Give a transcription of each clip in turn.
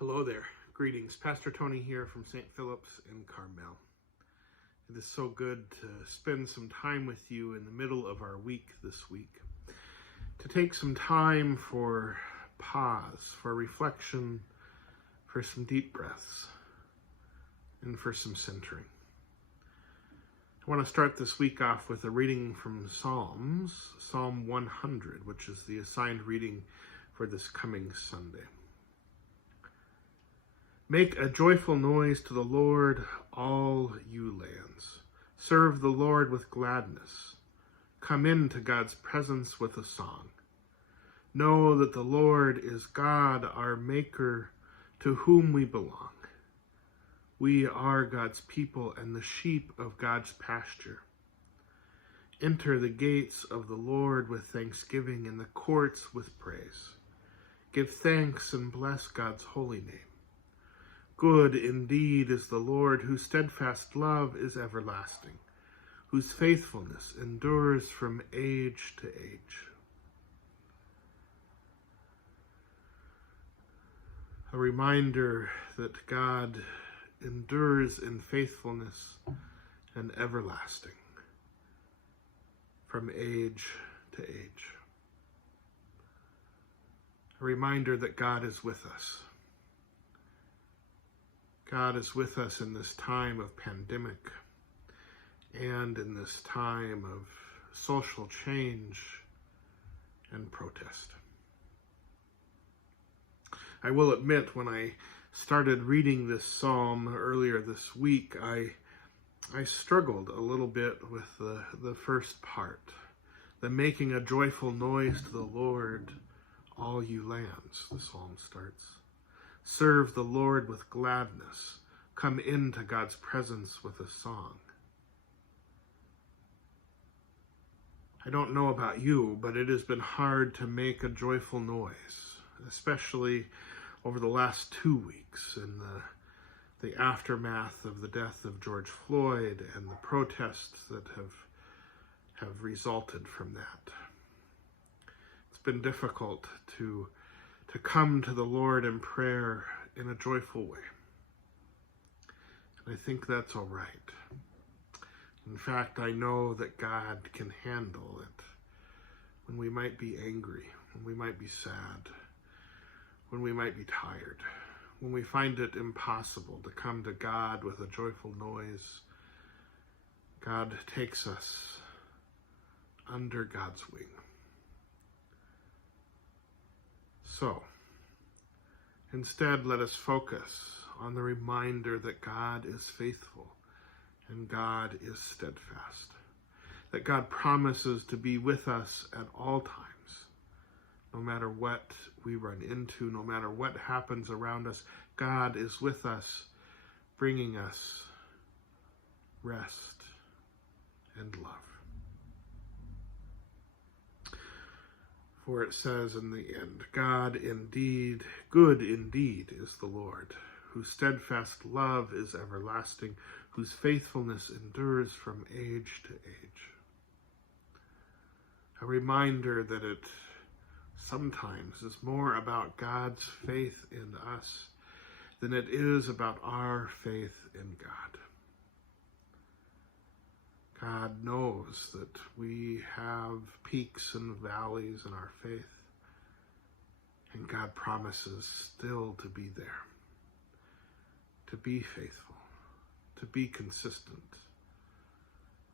Hello there. Greetings. Pastor Tony here from St. Philip's in Carmel. It is so good to spend some time with you in the middle of our week this week, to take some time for pause, for reflection, for some deep breaths, and for some centering. I want to start this week off with a reading from Psalms, Psalm 100, which is the assigned reading for this coming Sunday. Make a joyful noise to the Lord, all you lands. Serve the Lord with gladness. Come into God's presence with a song. Know that the Lord is God, our Maker, to whom we belong. We are God's people and the sheep of God's pasture. Enter the gates of the Lord with thanksgiving and the courts with praise. Give thanks and bless God's holy name. Good indeed is the Lord, whose steadfast love is everlasting, whose faithfulness endures from age to age. A reminder that God endures in faithfulness and everlasting, from age to age. A reminder that God is with us. God is with us in this time of pandemic and in this time of social change and protest. I will admit, when I started reading this psalm earlier this week, I struggled a little bit with the first part, the making a joyful noise to the Lord, all you lands, the psalm starts. Serve the Lord with gladness. Come into God's presence with a song. I don't know about you, but it has been hard to make a joyful noise, especially over the last 2 weeks in the aftermath of the death of George Floyd and the protests that have resulted from that. It's been difficult to come to the Lord in prayer in a joyful way. And I think that's all right. In fact, I know that God can handle it when we might be angry, when we might be sad, when we might be tired, when we find it impossible to come to God with a joyful noise. God takes us under God's wing. So, instead, let us focus on the reminder that God is faithful and God is steadfast, that God promises to be with us at all times, no matter what we run into, no matter what happens around us. God is with us, bringing us rest and love. For it says in the end, good indeed is the Lord, whose steadfast love is everlasting, whose faithfulness endures from age to age. A reminder that it sometimes is more about God's faith in us than it is about our faith in God. God knows that we have peaks and valleys in our faith, and God promises still to be there, to be faithful, to be consistent,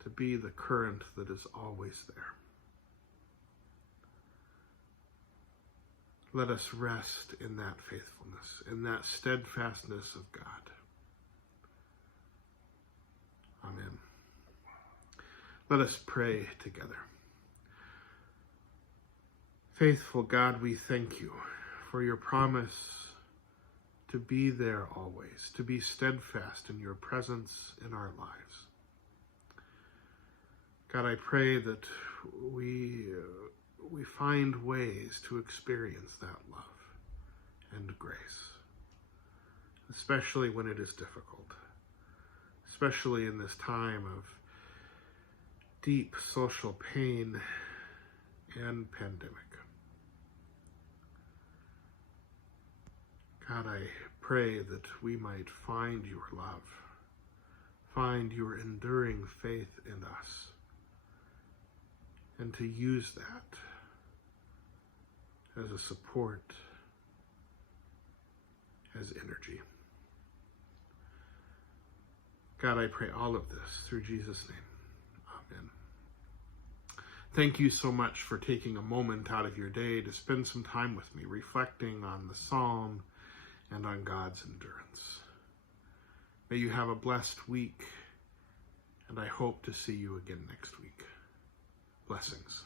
to be the current that is always there. Let us rest in that faithfulness, in that steadfastness of God. Amen. Let us pray together. Faithful God, we thank you for your promise to be there always, to be steadfast in your presence in our lives. God, I pray that we find ways to experience that love and grace, especially when it is difficult, especially in this time of deep social pain and pandemic. God, I pray that we might find your love, find your enduring faith in us, and to use that as a support, as energy. God, I pray all of this through Jesus' name. Amen. Thank you so much for taking a moment out of your day to spend some time with me, reflecting on the psalm and on God's endurance. May you have a blessed week, and I hope to see you again next week. Blessings.